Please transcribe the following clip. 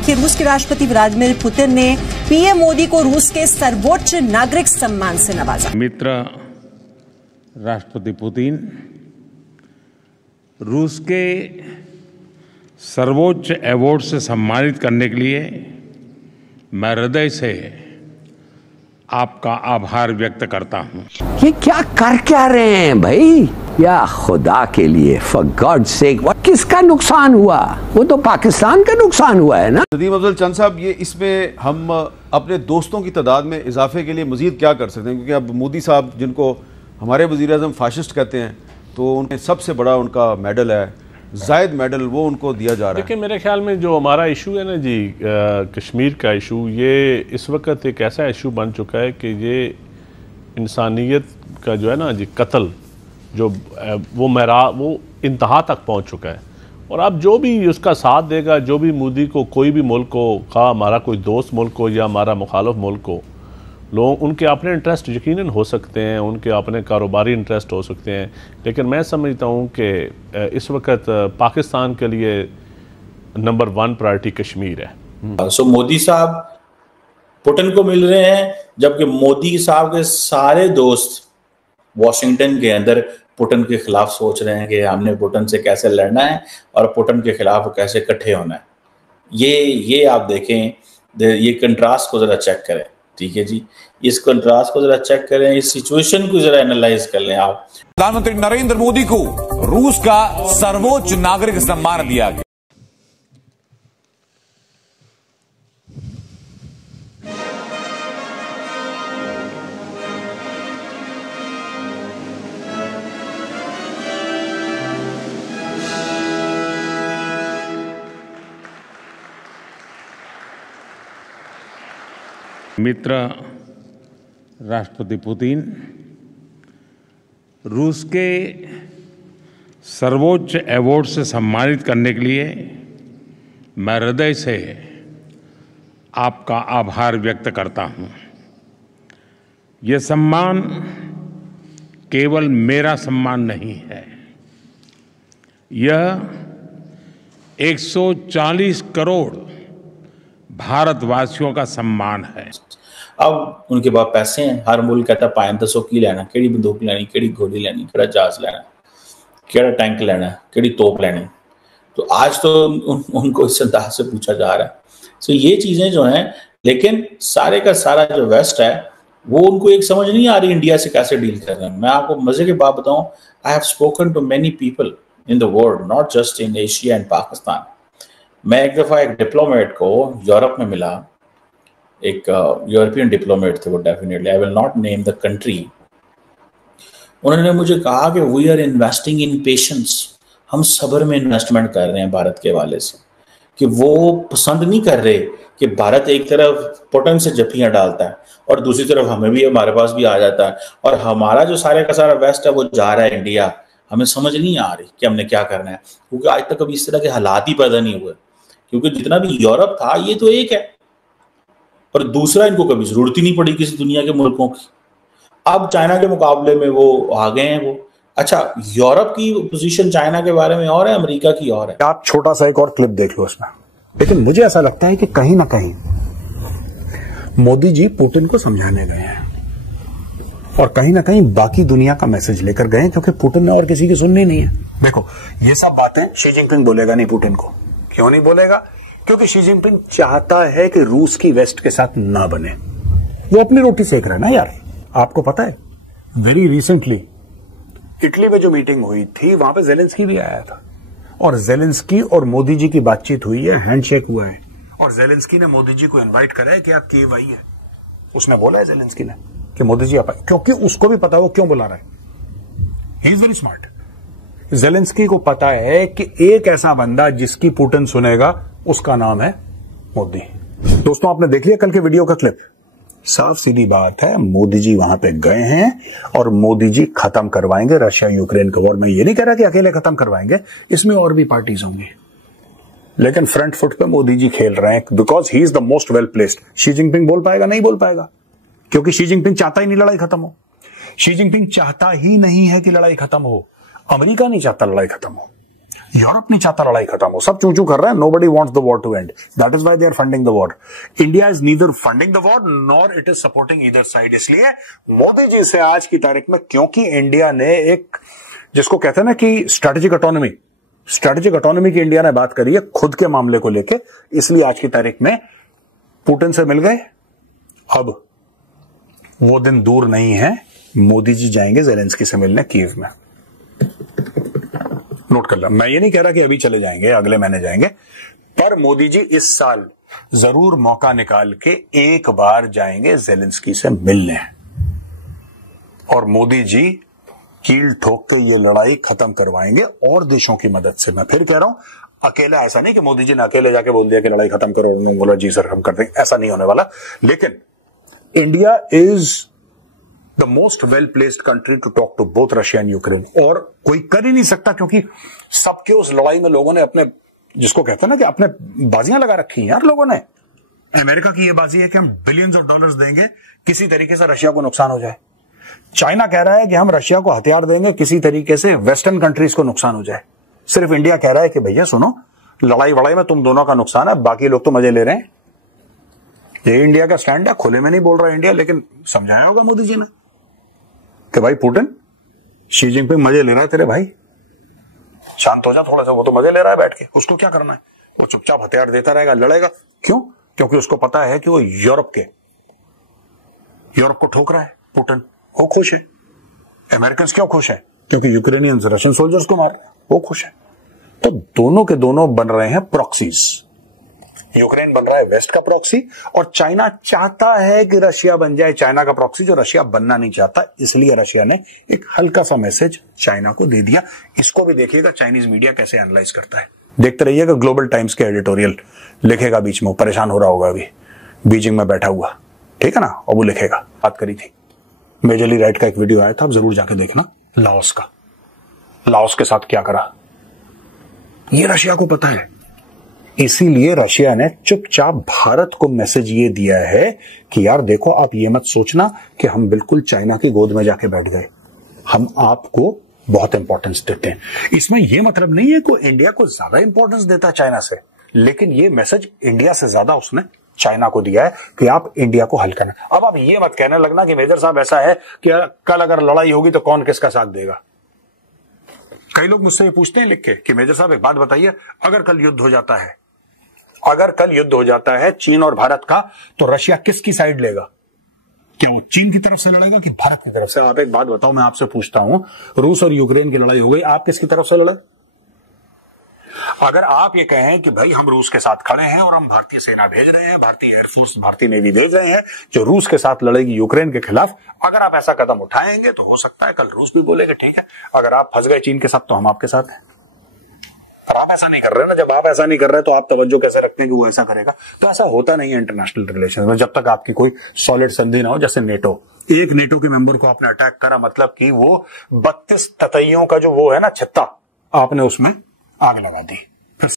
कि रूस के राष्ट्रपति व्लादिमीर पुतिन ने पीएम मोदी को रूस के सर्वोच्च नागरिक सम्मान से नवाजा। मित्र राष्ट्रपति पुतिन रूस के सर्वोच्च अवार्ड से सम्मानित करने के लिए मैं हृदय से आपका आभार व्यक्त करता हूं। ये क्या रहे हैं भाई? या खुदा के लिए, फॉर गॉड सेक, किसका नुकसान हुआ? वो तो पाकिस्तान का नुकसान हुआ है ना। नदीम अफजल चंद साहब, ये इसमें हम अपने दोस्तों की तादाद में इजाफे के लिए मजीद क्या कर सकते हैं? क्योंकि अब मोदी साहब, जिनको हमारे वज़ीर-ए-आज़म फाशिस्ट कहते हैं, तो उनके सबसे बड़ा उनका मेडल है जायद मेडल, वो उनको दिया जा रहा है। देखिए, मेरे ख्याल में जो हमारा इशू है ना जी, कश्मीर का इशू, ये इस वक्त एक ऐसा इशू बन चुका है कि ये इंसानियत का जो है ना जी कत्ल, जो वो इंतहा तक पहुंच चुका है। और अब जो भी उसका साथ देगा, जो भी मोदी को, कोई भी मुल्क हो, खा हमारा कोई दोस्त मुल्क हो या हमारा मुखालिफ मुल्क हो, लोग उनके अपने इंटरेस्ट यकीनन हो सकते हैं, उनके अपने कारोबारी इंटरेस्ट हो सकते हैं, लेकिन मैं समझता हूँ कि इस वक्त पाकिस्तान के लिए नंबर 1 प्रायोरिटी कश्मीर है। सो मोदी साहब पुतिन को मिल रहे हैं, जबकि मोदी साहब के सारे दोस्त वॉशिंगटन के अंदर पुतिन के खिलाफ सोच रहे हैं कि हमने पुतिन से कैसे लड़ना है और पुतिन के खिलाफ कैसे इकट्ठे होना है। ये आप देखें, ये कंट्रास्ट को जरा चेक करें। ठीक है जी, इस कंट्रास्ट को जरा चेक करें, इस सिचुएशन को जरा एनालाइज कर लें आप। प्रधानमंत्री नरेंद्र मोदी को रूस का सर्वोच्च नागरिक सम्मान दिया गया। मित्र राष्ट्रपति पुतिन रूस के सर्वोच्च अवार्ड से सम्मानित करने के लिए मैं हृदय से आपका आभार व्यक्त करता हूं। यह सम्मान केवल मेरा सम्मान नहीं है, यह 140 करोड़ भारतवासियों का सम्मान है। अब उनके पास पैसे हैं, हर मुल्क कहता है 500 की लेना, केड़ी बंदूक लेनी, केड़ी गोली लेनी, केड़ा जहाज लेना, केड़ा टैंक लेना, केड़ी तोप लेनी। तो आज तो उनको इस अंदाज से पूछा जा रहा है। सो ये चीजें जो हैं, लेकिन सारे का सारा जो वेस्ट है वो उनको एक समझ नहीं आ रही इंडिया से कैसे डील कर रहे हैं। मैं आपको मजे की बात बताऊं, I have spoken to many people in the world, not just in Asia and Pakistan. मैं एक दफ़ा एक डिप्लोमेट को यूरोप में मिला, एक यूरोपियन डिप्लोमेट थे वो, definitely I will not name the country. उन्होंने मुझे कहा कि we are investing in patience, हम सब्र में इन्वेस्टमेंट कर रहे हैं भारत के हवाले से, कि वो पसंद नहीं कर रहे कि भारत एक तरफ पुतिन से जफ्फियाँ डालता है और दूसरी तरफ हमें भी, हमारे पास भी आ जाता है, और हमारा जो सारे का सारा वेस्ट है वो जा रहा है इंडिया। हमें समझ नहीं आ रही कि हमने क्या करना है, क्योंकि आज तक कभी इस तरह के हालात ही पैदा नहीं हुए। क्योंकि जितना भी यूरोप था ये तो एक है, और दूसरा इनको कभी जरूरत ही नहीं पड़ी किसी दुनिया के मुल्कों की। अब चाइना के मुकाबले में वो आ गए हैं वो। अच्छा, यूरोप की पोजीशन चाइना के बारे में और है, अमेरिका की और है। आप छोटा सा एक और क्लिप देख लो इसमें। लेकिन मुझे ऐसा लगता है कि कहीं ना कहीं मोदी जी पुतिन को समझाने गए हैं और कहीं ना कहीं बाकी दुनिया का मैसेज लेकर गए, क्योंकि पुतिन ने और किसी की सुननी नहीं है। देखो, ये सब बातें शी जिनपिंग बोलेगा नहीं पुतिन को। क्यों नहीं बोलेगा? क्योंकि शी जिनपिंग चाहता है कि रूस की वेस्ट के साथ ना बने। वो अपनी रोटी सेक रहा है ना यार। आपको पता है, वेरी रिसेंटली इटली में जो मीटिंग हुई थी, वहां पे जेलेंस्की भी आया था, और जेलेंस्की और मोदी जी की बातचीत हुई है, हैंडशेक हुआ है, और जेलेंस्की ने मोदी जी को इनवाइट करा है कि आप कीव आइए। उसने बोला है जेलेंस्की ने कि मोदी जी आप आइए, क्योंकि उसको भी पता है वो क्यों बुला रहा है। He is very smart. Zelensky को पता है कि एक ऐसा बंदा जिसकी पुतिन सुनेगा, उसका नाम है मोदी। दोस्तों, आपने देख लिया कल के वीडियो का क्लिप। साफ सीधी बात है, मोदी जी वहां पे गए हैं और मोदी जी खत्म करवाएंगे रशिया यूक्रेन का वॉर। मैं ये नहीं कह रहा कि अकेले खत्म करवाएंगे, इसमें और भी पार्टीज होंगी, लेकिन फ्रंट फुट पे मोदी जी खेल रहे हैं, because he is the most well placed. Xi Jinping बोल पाएगा? नहीं बोल पाएगा, क्योंकि शी जिनपिंग चाहता ही नहीं लड़ाई खत्म हो। शी जिनपिंग चाहता ही नहीं है कि लड़ाई खत्म हो। अमेरिका नहीं चाहता लड़ाई खत्म हो, यूरोप नहीं चाहता लड़ाई खत्म हो, सब चूचू कर रहे हैं, nobody wants the war to end, that is why they are funding the war. India is neither funding the war nor it is supporting either side. इसलिए मोदी जी से आज की तारीख में, क्योंकि इंडिया ने एक जिसको कहते हैं ना कि स्ट्रेटेजिक ऑटोनॉमी की इंडिया ने बात करी है खुद के मामले को लेके, इसलिए आज की तारीख में पुतिन से मिल गए। अब वो दिन दूर नहीं है, मोदी जी जाएंगे ज़ेलेंस्की से मिलने कीव में। नोट कर लो, मैं ये नहीं कह रहा कि अभी चले जाएंगे, अगले महीने जाएंगे, पर मोदी जी इस साल जरूर मौका निकाल के एक बार जाएंगे ज़ेलेंस्की से मिलने, और मोदी जी कील ठोक के ये लड़ाई खत्म करवाएंगे और देशों की मदद से। मैं फिर कह रहा हूं, अकेला ऐसा नहीं कि मोदी जी ने अकेले जाके बोल दिया कि लड़ाई खत्म करो, उन्होंने बोला जी सर हम कर देंगे, ऐसा नहीं होने वाला। लेकिन India is the most well placed country to talk to both Russia and Ukraine, और कोई कर ही नहीं सकता, क्योंकि सबके उस लड़ाई में लोगों ने अपने, जिसको कहते हैं ना कि अपने बाजियां लगा रखी हैं यार लोगों ने। अमेरिका की यह बाजी है कि हम बिलियंस ऑफ डॉलर्स देंगे, किसी तरीके से रशिया को नुकसान हो जाए। चाइना कह रहा है कि हम रशिया को हथियार देंगे, किसी तरीके से वेस्टर्न कंट्रीज को नुकसान हो जाए। सिर्फ इंडिया कह रहा है कि भैया सुनो, लड़ाई वड़ाई में तुम दोनों का नुकसान है, बाकी लोग तो मजे ले रहे हैं। ये इंडिया का स्टैंड है, खुले में नहीं बोल रहा इंडिया, लेकिन समझाया होगा मोदी जी ने कि भाई पुतिन, शी जिनपिंग मजे ले रहा है तेरे भाई, शांत हो जा थोड़ा सा, वो तो मजे ले रहा है बैठ के, उसको क्या करना है, वो चुपचाप हथियार देता रहेगा, लड़ेगा। क्यों? क्योंकि उसको पता है कि वो यूरोप को ठोक रहा है पुतिन, वो खुश है। अमेरिकन क्यों खुश है? क्योंकि यूक्रेनियंस रशियन सोल्जर्स को मार रहे हैं, वो खुश है। तो दोनों के दोनों बन रहे हैं प्रॉक्सीज। यूक्रेन बन रहा है वेस्ट का प्रॉक्सी, और चाइना चाहता है कि रशिया बन जाए चाइना का प्रॉक्सी, जो रशिया बनना नहीं चाहता। इसलिए रशिया ने एक हल्का सा मैसेज चाइना को दे दिया। इसको भी देखिएगा चाइनीज मीडिया कैसे एनालाइज करता है, देखते रहिएगा। ग्लोबल टाइम्स के एडिटोरियल लिखेगा बीच में, परेशान हो रहा होगा अभी बीजिंग में बैठा हुआ, ठीक है ना, और वो लिखेगा। बात करी थी मेजरली राइट का एक वीडियो आया था, आप जरूर जाके देखना, लाओस का। लाओस के साथ क्या करा ये रशिया को पता है, इसीलिए रशिया ने चुपचाप भारत को मैसेज ये दिया है कि यार देखो, आप ये मत सोचना कि हम बिल्कुल चाइना की गोद में जाके बैठ गए, हम आपको बहुत इंपॉर्टेंस देते हैं। इसमें यह मतलब नहीं है कि इंडिया को ज्यादा इंपॉर्टेंस देता है चाइना से, लेकिन ये मैसेज इंडिया से ज्यादा उसने चाइना को दिया है कि आप इंडिया को हल करना। अब आप ये मत कहने लगना कि मेजर साहब ऐसा है कि कल अगर लड़ाई होगी तो कौन किसका साथ देगा। कई लोग मुझसे ये पूछते हैं लिख के कि मेजर साहब एक बात बताइए, अगर कल युद्ध हो जाता है चीन और भारत का, तो रशिया किसकी साइड लेगा? क्या वो चीन की तरफ से लड़ेगा कि भारत की तरफ से? आप एक बात बताओ, मैं आपसे पूछता हूं, रूस और यूक्रेन की लड़ाई हो गई, आप किसकी तरफ से लड़े? अगर आप ये कहें कि भाई हम रूस के साथ खड़े हैं और हम भारतीय सेना भेज रहे हैं, भारतीय एयरफोर्स, भारतीय नेवी भेज रहे हैं जो रूस के साथ लड़ेगी यूक्रेन के खिलाफ, अगर आप ऐसा कदम उठाएंगे तो हो सकता है कल रूस भी बोलेगा ठीक है, अगर आप फंस गए चीन के साथ तो हम आपके साथ हैं। पर आप ऐसा नहीं कर रहे ना, जब आप ऐसा नहीं कर रहे तो आप तवज्जो कैसे रखते हैं कि वो ऐसा करेगा? तो ऐसा होता नहीं है इंटरनेशनल रिलेशन में, जब तक आपकी कोई सॉलिड संधि ना हो। जैसे नेटो, एक नेटो के मेंबर को आपने अटैक करा, मतलब कि वो 32 ततैयों का जो वो है ना छत्ता, आपने उसमें आग लगा दी।